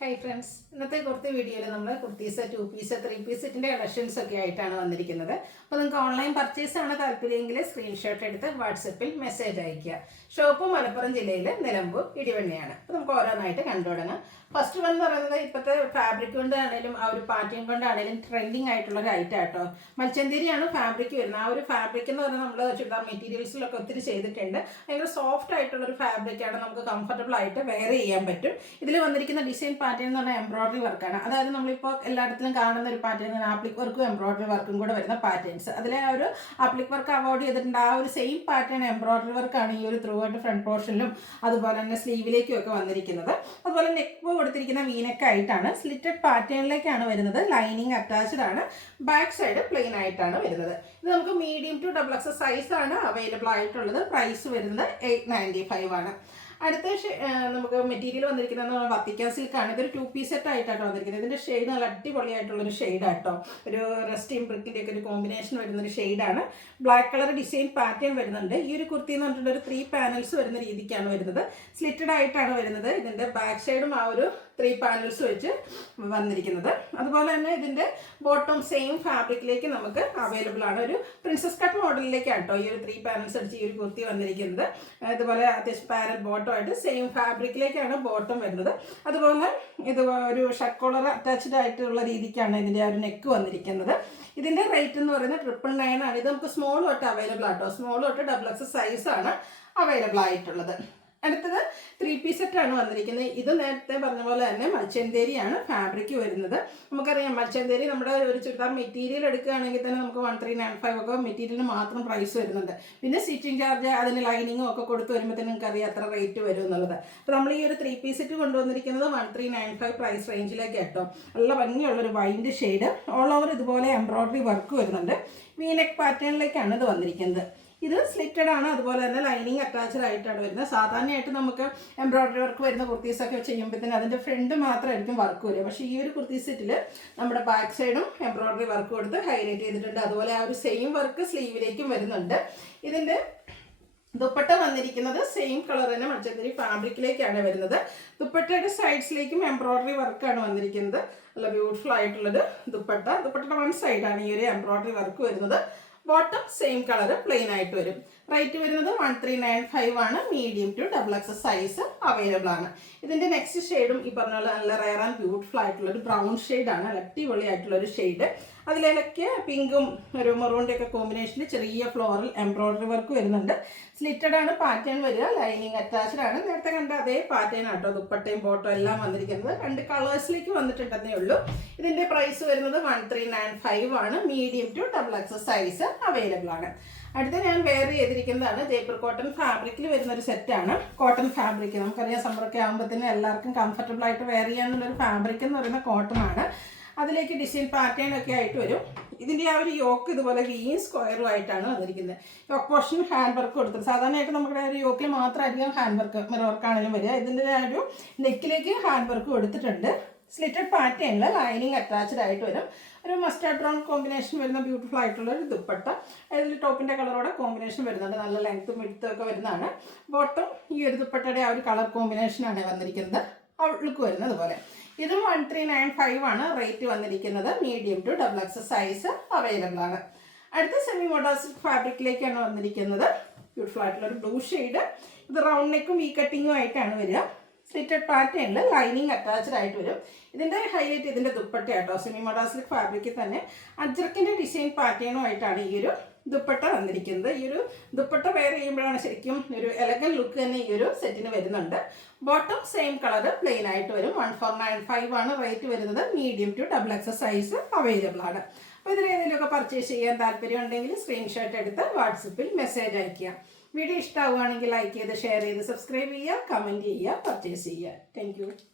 Hi friends, ഇന്നത്തെ കുർത്തി വീഡിയോയിൽ നമ്മൾ കുർത്തീസ്, 2 പീസ്, 3 പീസ് സെറ്റിൻ്റെ കളക്ഷൻസ് ഒക്കെ ആയിട്ടാണ് വന്നിരിക്കുന്നത്. അപ്പോൾ നിങ്ങൾക്ക് ഓൺലൈൻ പർച്ചേസ് ആണ് താല്പര്യമെങ്കിൽ സ്ക്രീൻഷോട്ട് എടുത്ത് വാട്സപ്പിൽ മെസ്സേജ് അയയ്ക്കുക. ഷോപ്പ് മലപ്പുറം ജില്ലയിൽ നിലമ്പൂർ ഇടിവണ്ണയാണ്. അപ്പോൾ നമുക്ക് ഓരോന്നായിട്ട് കണ്ടു തുടങ്ങാം. ഫസ്റ്റ് വൺ എന്ന് പറയുന്നത് ഇപ്പോഴത്തെ ഫാബ്രിക് കൊണ്ടാണേലും ആ ഒരു പാറ്റേൺ കൊണ്ടാണേലും ട്രെൻഡിങ് ആയിട്ടുള്ള ഒരു ഐറ്റം ആട്ടോ. മൽച്ചന്തേരിയാണ് ഫാബ്രിക് വരുന്നത്. ആ ഒരു ഫാബ്രിക് എന്ന് പറയുന്നത് നമ്മൾ ചുരിദാർ മെറ്റീരിയൽസിലൊക്കെ ഒത്തിരി ചെയ്തിട്ടുണ്ട്. ഭയങ്കര സോഫ്റ്റ് ആയിട്ടുള്ളൊരു ഫാബ്രിക്കാണ്, നമുക്ക് കംഫർട്ടബിൾ ആയിട്ട് വെയർ ചെയ്യാൻ പറ്റും. ഇതിൽ വന്നിരിക്കുന്ന ഡിസൈൻ പാറ്റേൺ എന്ന് പറഞ്ഞാൽ എംബ്രോയിഡറി വർക്കാണ്. അതായത് നമ്മളിപ്പോൾ എല്ലായിടത്തിലും കാണുന്ന ഒരു പാറ്റേൺ, ആപ്ലിക് വർക്കും എംബ്രോയിഡറി വർക്കും കൂടെ വരുന്ന പാറ്റേൺസ്. അതിലെ ആ ഒരു ആപ്ലിക് വർക്ക് അവോയ്ഡ് ചെയ്തിട്ടുണ്ട്. ആ ഒരു സെയിം പാറ്റേൺ എംബ്രോയിഡറി വർക്കാണ് ഈ ഒരു ത്രൂ ആയിട്ട് ഫ്രണ്ട് പോർഷനിലും അതുപോലെ തന്നെ സ്ലീവിലേക്കും ഒക്കെ വന്നിരിക്കുന്നത്. അതുപോലെ നെക്ക് കൊടുത്തിരിക്കുന്ന വീനക്ക് ആയിട്ടാണ്, സ്ലിറ്റഡ് പാറ്റേണിലേക്കാണ് വരുന്നത്. ലൈനിങ് അറ്റാച്ച്ഡ് ആണ്. ബാക്ക് സൈഡ് പ്ലെയിൻ ആയിട്ടാണ് വരുന്നത്. ഇത് നമുക്ക് medium to double X size ആണ് അവൈലബിൾ ആയിട്ടുള്ളത്. പ്രൈസ് വരുന്നത് 895 ആണ്. അടുത്ത നമുക്ക് മെറ്റീരിയൽ വന്നിരിക്കുന്നത് വത്തിക്കാൻ സിൽക്കാണ്. ഇതൊരു 2 പീസ് സെറ്റ് ആയിട്ടാണ് വന്നിരിക്കുന്നത്. ഇതിൻ്റെ ഷെയ്ഡ് നല്ല അടിപൊളിയായിട്ടുള്ളൊരു ഷെയ്ഡാട്ടോ. ഒരു റസ്റ്റിയും ബ്രിക്കിൻ്റെ ഒക്കെ ഒരു കോമ്പിനേഷൻ വരുന്നൊരു ഷെയ്ഡാണ്. ബ്ലാക്ക് കളർ ഡിസൈൻ പാറ്റേൺ വരുന്നുണ്ട്. ഈ ഒരു കുർത്തി എന്ന് പറഞ്ഞിട്ട് ഒരു 3 പാനൽസ് വരുന്ന രീതിക്കാണ് വരുന്നത്. സ്ലിറ്റഡ് ആയിട്ടാണ് വരുന്നത്. ഇതിൻ്റെ ബാക്ക് സൈഡും ആ ഒരു 3 പാനൽസ് വെച്ച് വന്നിരിക്കുന്നത്. അതുപോലെ തന്നെ ഇതിൻ്റെ ബോട്ടം സെയിം ഫാബ്രിക്കിലേക്ക് നമുക്ക് അവൈലബിൾ ആണ്. ഒരു പ്രിൻസസ് കട്ട് മോഡലിലേക്കാണ് കേട്ടോ ഈ ഒരു 3 പാനൽസ് അടിച്ച് ഈ ഒരു കുർത്തി വന്നിരിക്കുന്നത്. ഇതുപോലെ അത്യാവശ്യം പാരൽ ബോട്ടം ആയിട്ട് സെയിം ഫാബ്രിക്കിലേക്കാണ് ബോട്ടം വരുന്നത്. അതുപോലെ ഇത് ഒരു ഷർട്ട് കോളർ അറ്റാച്ച്ഡ് ആയിട്ടുള്ള രീതിക്കാണ് ഇതിൻ്റെ ആ ഒരു നെക്ക് വന്നിരിക്കുന്നത്. ഇതിൻ്റെ റേറ്റ് എന്ന് പറയുന്നത് 999 ആണ്. ഇത് നമുക്ക് സ്മോൾ തൊട്ട് അവൈലബിൾ ആട്ടോ. സ്മോൾ തൊട്ട് ഡബിൾ എക്സ് സൈസാണ് അവൈലബിൾ ആയിട്ടുള്ളത്. അടുത്തത് 3 പീസ് സെറ്റാണ് വന്നിരിക്കുന്നത്. ഇത് നേരത്തെ പറഞ്ഞ പോലെ തന്നെ മൽച്ചന്തേരിയാണ് ഫാബ്രിക് വരുന്നത്. നമുക്കറിയാം മൽച്ചന്തേരി നമ്മുടെ ഒരു ചുരിദാർ മെറ്റീരിയൽ എടുക്കുകയാണെങ്കിൽ തന്നെ നമുക്ക് 1395 ഒക്കെ മെറ്റീരിയലിന് മാത്രം പ്രൈസ് വരുന്നുണ്ട്. പിന്നെ സ്റ്റിച്ചിങ് ചാർജ്, അതിന് ലൈനിങ്ങും ഒക്കെ കൊടുത്ത് വരുമ്പോഴത്തേനും നിങ്ങൾക്ക് അറിയാം എത്ര റേറ്റ് വരും എന്നുള്ളത്. അപ്പോൾ നമ്മൾ ഈ ഒരു 3 പീസ് സെറ്റ് കൊണ്ടുവന്നിരിക്കുന്നത് 1395 പ്രൈസ് റേഞ്ചിലേക്ക് കേട്ടോ. നല്ല ഭംഗിയുള്ളൊരു വൈൻഡ് ഷെയ്ഡ്, ഓൾ ഓവർ ഇതുപോലെ എംബ്രോയിഡറി വർക്ക് വരുന്നുണ്ട്. വീനെക്ക് പാറ്റേണിലേക്കാണ് ഇത് വന്നിരിക്കുന്നത്. ഇത് സ്ലിറ്റഡ് ആണ്. അതുപോലെ തന്നെ ലൈനിങ് അറ്റാച്ച്ഡ് ആയിട്ടാണ് വരുന്നത്. സാധാരണയായിട്ട് നമുക്ക് എംബ്രോയിഡറി വർക്ക് വരുന്ന കുർത്തീസൊക്കെ ചെയ്യുമ്പോഴത്തേന് അതിൻ്റെ ഫ്രണ്ട് മാത്രമായിരിക്കും വർക്ക് വരിക. പക്ഷേ ഈ ഒരു കുർത്തി സെറ്റിൽ നമ്മുടെ ബാക്ക് സൈഡും എംബ്രോയിഡറി വർക്ക് കൊടുത്ത് ഹൈലൈറ്റ് ചെയ്തിട്ടുണ്ട്. അതുപോലെ ആ ഒരു സെയിം വർക്ക് സ്ലീവിലേക്കും വരുന്നുണ്ട്. ഇതിൻ്റെ ദുപ്പട്ട വന്നിരിക്കുന്നത് സെയിം കളർ തന്നെ മൽച്ചന്തേരി ഫാബ്രിക്കിലേക്കാണ് വരുന്നത്. ദുപ്പട്ടയുടെ സൈഡ്സിലേക്കും എംബ്രോയിഡറി വർക്കാണ് വന്നിരിക്കുന്നത്. നല്ല ബ്യൂട്ടിഫുൾ ആയിട്ടുള്ളത് ദുപ്പട്ടയുടെ വൺ സൈഡാണ് ഈ ഒരു എംബ്രോയിഡറി വർക്ക് വരുന്നത്. ബോട്ടം സെയിം കളർ പ്ലെയിൻ ആയിട്ട് വരും. റേറ്റ് വരുന്നത് 1395 ആണ്. Medium to double X size available ആണ്. ഇതിൻ്റെ നെക്സ്റ്റ് ഷെയ്ഡും ഈ പറഞ്ഞ പോലെ നല്ല റെയർ ആൻഡ് ബ്യൂട്ടിഫുൾ ആയിട്ടുള്ളൊരു ബ്രൗൺ ഷെയ്ഡാണ്. അടിപൊളി ആയിട്ടുള്ളൊരു ഷെയ്ഡ്. അതിലേക്ക് പിങ്കും ഒരു മെറൂണിൻ്റെ ഒക്കെ കോമ്പിനേഷനിൽ ചെറിയ ഫ്ലോറൽ എംബ്രോയിഡറി വർക്ക് വരുന്നുണ്ട്. സ്ലിറ്റഡ് ആണ് പാറ്റേൺ വരിക. ലൈനിങ് അറ്റാച്ച്ഡ് ആണ്. നേരത്തെ കണ്ട അതേ പാറ്റേൺ ആട്ടോ ദുപ്പട്ടയും ബോട്ടോ എല്ലാം വന്നിരിക്കുന്നത്. 2 കളേഴ്സിലേക്ക് വന്നിട്ടുണ്ടെന്നേ ഉള്ളൂ. ഇതിൻ്റെ പ്രൈസ് വരുന്നത് 1395 ആണ്. Medium to double X size available ആണ്. അടുത്ത ഞാൻ വെയർ ചെയ്തിരിക്കുന്നതാണ് ജയ്പൂർ കോട്ടൺ ഫാബ്രിക്കിൽ വരുന്നൊരു സെറ്റാണ്. കോട്ടൺ ഫാബ്രിക് നമുക്കറിയാം സമ്മറൊക്കെ ആകുമ്പോഴത്തേന് എല്ലാവർക്കും കംഫർട്ടബിൾ ആയിട്ട് വെയർ ചെയ്യാനുള്ളൊരു ഫാബ്രിക് എന്ന് പറയുന്ന കോട്ടൺ ആണ്. അതിലേക്ക് ഡിസൈൻ പാറ്റേൺ ഒക്കെ ആയിട്ട് വരും. ഇതിൻ്റെ ആ ഒരു യോക്ക് ഇതുപോലെ വീയും സ്ക്വയറും ആയിട്ടാണ് വന്നിരിക്കുന്നത്. യോക്ക് പോർഷൻ ഹാൻഡ് വർക്ക് കൊടുത്തത്. സാധാരണയായിട്ട് നമ്മുടെ ഒരു യോക്കിൽ മാത്രമായിരിക്കും ഹാൻഡ് വർക്ക്, മിറർ വർക്കാണെങ്കിലും വരിക. ഇതിൻ്റെ ആ ഒരു നെക്കിലേക്ക് ഹാൻഡ് വർക്ക് കൊടുത്തിട്ടുണ്ട്. സ്ലിറ്റഡ് പാറ്റേണിൽ ലൈനിങ് അറ്റാച്ച്ഡ് ആയിട്ട് വരും. ഒരു മസ്റ്റാർഡ് ബ്രൗൺ കോമ്പിനേഷൻ വരുന്ന ബ്യൂട്ടിഫുൾ ആയിട്ടുള്ള ഒരു ദുപ്പട്ട. അതിൽ ടോപ്പിൻ്റെ കളറോടെ കോമ്പിനേഷൻ വരുന്നുണ്ട്. നല്ല ലെങ്ത്തും വിഡ്ത്തും ഒക്കെ വരുന്നതാണ്. ബോട്ടം ഈ ഒരു ദുപ്പട്ടയുടെ ആ ഒരു കളർ കോമ്പിനേഷനാണ് വന്നിരിക്കുന്നത്. ഔട്ട്ലുക്ക് വരുന്നത് പോലെ. ഇതും 1395 ആണ് റേറ്റ് വന്നിരിക്കുന്നത്. Medium to double X size available ആണ്. അടുത്ത സെമി മോഡാസിക് ഫാബ്രിക്കിലേക്കാണ് വന്നിരിക്കുന്നത്. ബ്യൂട്ടിഫുൾ ആയിട്ടുള്ള ഒരു ബ്ലൂ ഷെയ്ഡ്. ഇത് റൗണ്ട് നെക്കും വി കട്ടിങ്ങും ആയിട്ടാണ് വരിക. സ്ലിറ്റഡ് പാറ്റേണിൽ ലൈനിങ് അറ്റാച്ച്ഡ് ആയിട്ട് വരും. ഇതിൻ്റെ ഹൈലൈറ്റ് ഇതിൻ്റെ ദുപ്പട്ട ആട്ടോ. സെമി മോഡാസിക് ഫാബ്രിക്കിൽ തന്നെ അജ്രക്കിൻ്റെ ഡിസൈൻ പാറ്റേണും ആയിട്ടാണ് ഈ ഒരു ദുപ്പട്ട വന്നിരിക്കുന്നത്. ഈ ഒരു ദുപ്പട്ട വെയർ ചെയ്യുമ്പോഴാണ് ശരിക്കും ഒരു എലഗൻ ലുക്ക് തന്നെ ഈ ഒരു സെറ്റിന് വരുന്നുണ്ട്. ബോട്ടം സെയിം കളർ പ്ലെയിൻ ആയിട്ട് വരും. 1495 ആണ് റേറ്റ് വരുന്നത്. Medium to double X size available ആണ്. അപ്പോൾ ഇതിലേതെങ്കിലുമൊക്കെ പർച്ചേസ് ചെയ്യാൻ താല്പര്യം ഉണ്ടെങ്കിൽ സ്ക്രീൻഷോട്ട് എടുത്ത് വാട്സപ്പിൽ മെസ്സേജ് അയയ്ക്കുക. വീഡിയോ ഇഷ്ടമാവുകയാണെങ്കിൽ ലൈക്ക് ചെയ്ത് ഷെയർ ചെയ്ത് സബ്സ്ക്രൈബ് ചെയ്യുക, കമൻറ്റ് ചെയ്യുക, പർച്ചേസ് ചെയ്യുക. താങ്ക്